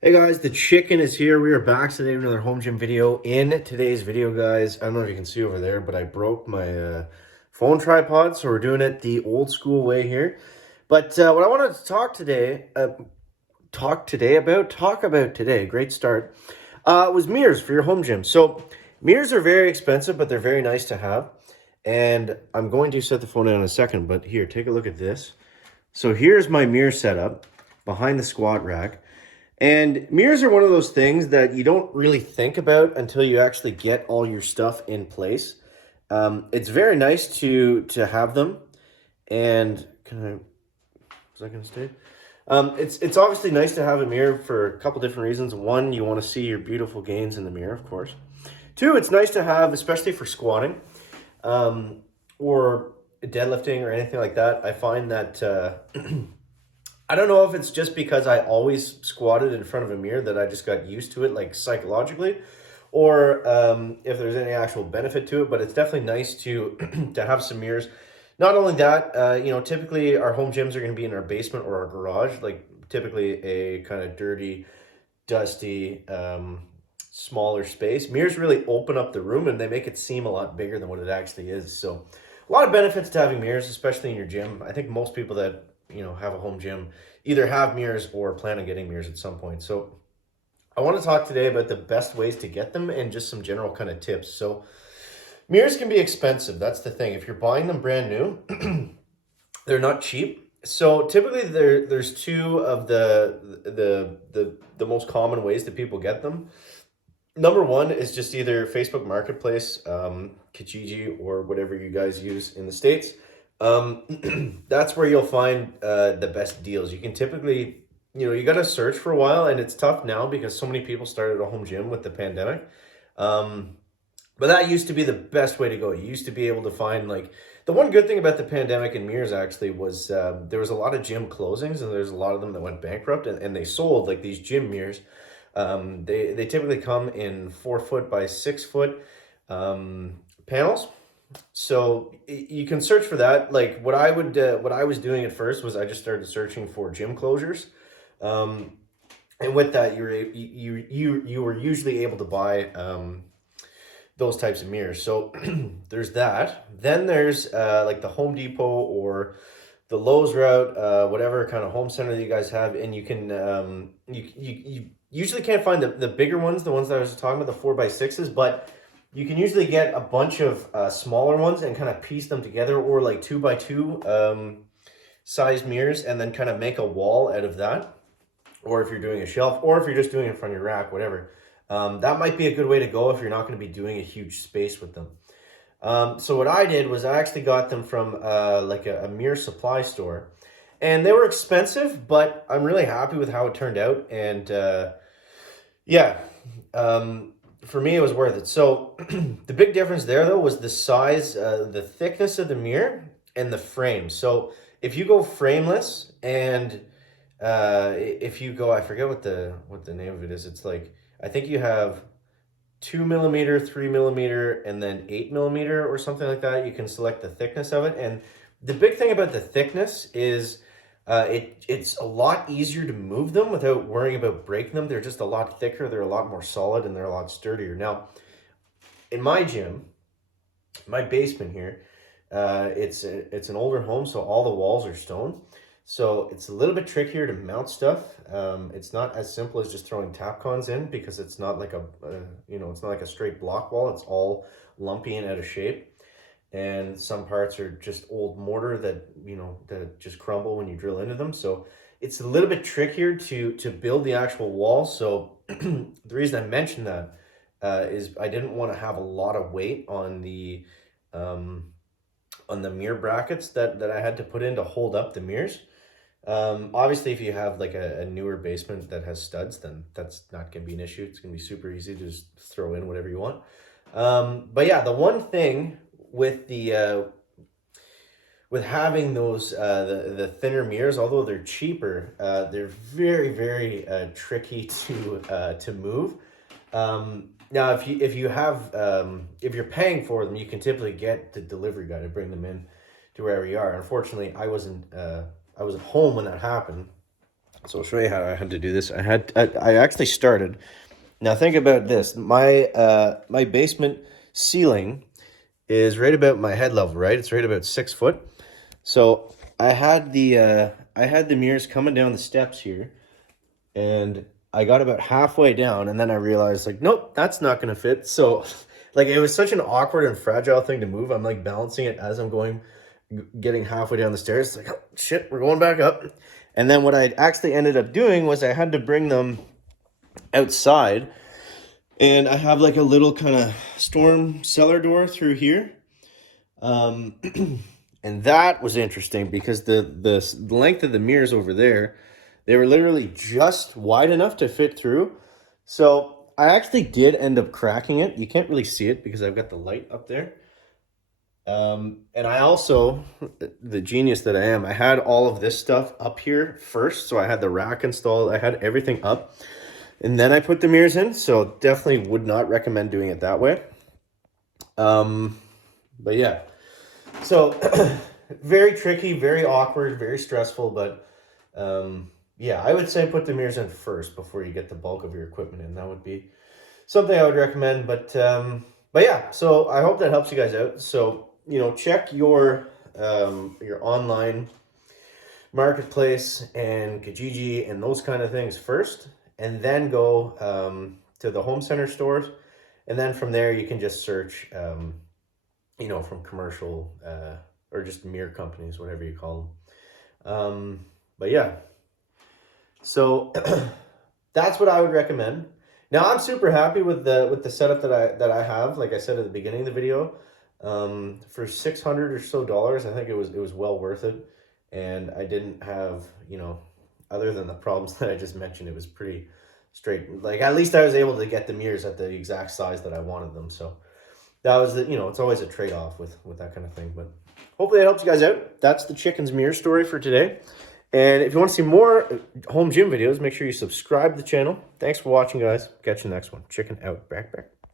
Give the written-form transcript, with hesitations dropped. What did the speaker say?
Hey guys, the chicken is here. We are back today with another home gym video. In today's video, guys, I don't know if you can see over there, but I broke my phone tripod, so we're doing it the old school way here. But what I wanted to talk about today, great start, was mirrors for your home gym. So mirrors are very expensive, but they're very nice to have. And I'm going to set the phone down in a second, but here, take a look at this. So here's my mirror setup behind the squat rack. And mirrors are one of those things that you don't really think about until you actually get all your stuff in place. It's very nice to have them. And is that gonna stay? It's obviously nice to have a mirror for a couple different reasons. One, you want to see your beautiful gains in the mirror, of course. Two, it's nice to have, especially for squatting, or deadlifting or anything like that. I find that I don't know if it's just because I always squatted in front of a mirror that I just got used to it, like psychologically, or if there's any actual benefit to it. But it's definitely nice to to have some mirrors. Not only that, typically our home gyms are going to be in our basement or our garage, like typically a kind of dirty, dusty, smaller space. Mirrors really open up the room and they make it seem a lot bigger than what it actually is. So, a lot of benefits to having mirrors, especially in your gym. I think most people that have a home gym either have mirrors or plan on getting mirrors at some point. So, I want to talk today about the best ways to get them and just some general kind of tips. So, mirrors can be expensive. That's the thing. If you're buying them brand new, they're not cheap. So typically there's two of the most common ways that people get them. Number one is just either Facebook Marketplace, Kijiji, or whatever you guys use in the States. That's where you'll find the best deals. You can typically, you got to search for a while, and it's tough now because so many people started a home gym with the pandemic. Um, but that used to be the best way to go. You used to be able to find, like, the one good thing about the pandemic and mirrors actually was there was a lot of gym closings, and there's a lot of them that went bankrupt, and they sold like these gym mirrors. They typically come in 4 foot by 6 foot panels. So you can search for that. Like what I was doing at first was I just started searching for gym closures. Um, and with that, you were usually able to buy those types of mirrors. So there's that. Then there's like the Home Depot or the Lowe's route, whatever kind of home center that you guys have, and you can you usually can't find the bigger ones, the ones that I was talking about, the 4x6s, but you can usually get a bunch of smaller ones and kind of piece them together, or like 2x2 size mirrors, and then kind of make a wall out of that. Or if you're doing a shelf, or if you're just doing it in front of your rack, whatever. That might be a good way to go if you're not going to be doing a huge space with them. So what I did was I actually got them from like a mirror supply store, and they were expensive, but I'm really happy with how it turned out. And yeah, for me it was worth it. So the big difference there though was the size, the thickness of the mirror, and the frame. So if you go frameless, and if you go, I forget what the name of it is. It's like, I think you have 2 millimeter, 3 millimeter, and then 8 millimeter or something like that. You can select the thickness of it. And the big thing about the thickness is it's a lot easier to move them without worrying about breaking them. They're just a lot thicker, they're a lot more solid, and they're a lot sturdier. Now, in my gym, my basement here, it's an older home, so all the walls are stone. So it's a little bit trickier to mount stuff. It's not as simple as just throwing Tapcons in, because it's not like it's not like a straight block wall. It's all lumpy and out of shape. And some parts are just old mortar that just crumble when you drill into them. So it's a little bit trickier to build the actual wall. So the reason I mentioned that is I didn't want to have a lot of weight um, on the mirror brackets that I had to put in to hold up the mirrors. Obviously, if you have like a newer basement that has studs, then that's not going to be an issue. It's going to be super easy to just throw in whatever you want. But yeah, the one thing with the with having those the thinner mirrors, although they're cheaper, they're very very tricky to move. Now, if you're paying for them, you can typically get the delivery guy to bring them in to wherever you are. Unfortunately, I wasn't home when that happened, So I'll show you how I had to do this. I actually started. Now think about this. My basement ceiling is right about my head level, right? It's right about 6 foot. So I had the mirrors coming down the steps here, and I got about halfway down, and then I realized like, nope, that's not gonna fit. So like it was such an awkward and fragile thing to move. I'm like balancing it as I'm going, getting halfway down the stairs. It's like, oh shit, we're going back up. And then what I actually ended up doing was I had to bring them outside, and I have like a little kind of storm cellar door through here. Um, and that was interesting because the length of the mirrors over there, they were literally just wide enough to fit through. So I actually did end up cracking it. You can't really see it because I've got the light up there. And I also, the genius that I am, I had all of this stuff up here first. So I had the rack installed. I had everything up. And then I put the mirrors in. So definitely would not recommend doing it that way. But yeah. So very tricky, very awkward, very stressful. But yeah, I would say put the mirrors in first before you get the bulk of your equipment in. That would be something I would recommend. But yeah, so I hope that helps you guys out. So, you know, check your online marketplace and Kijiji and those kind of things first, and then go to the home center stores, and then from there you can just search, you know, from commercial or just mirror companies, whatever you call them. But yeah, so that's what I would recommend. Now I'm super happy with the setup that I have. Like I said at the beginning of the video, for $600 or so, I think it was well worth it. And I didn't have, you know, other than the problems that I just mentioned, it was pretty straight. Like at least I was able to get the mirrors at the exact size that I wanted them. So that was the, you know, it's always a trade-off with that kind of thing. But hopefully that helps you guys out. That's the chickens mirror story for today. And if you want to see more home gym videos, make sure you subscribe to the channel. Thanks for watching, guys. Catch you next one. Chicken out. Back.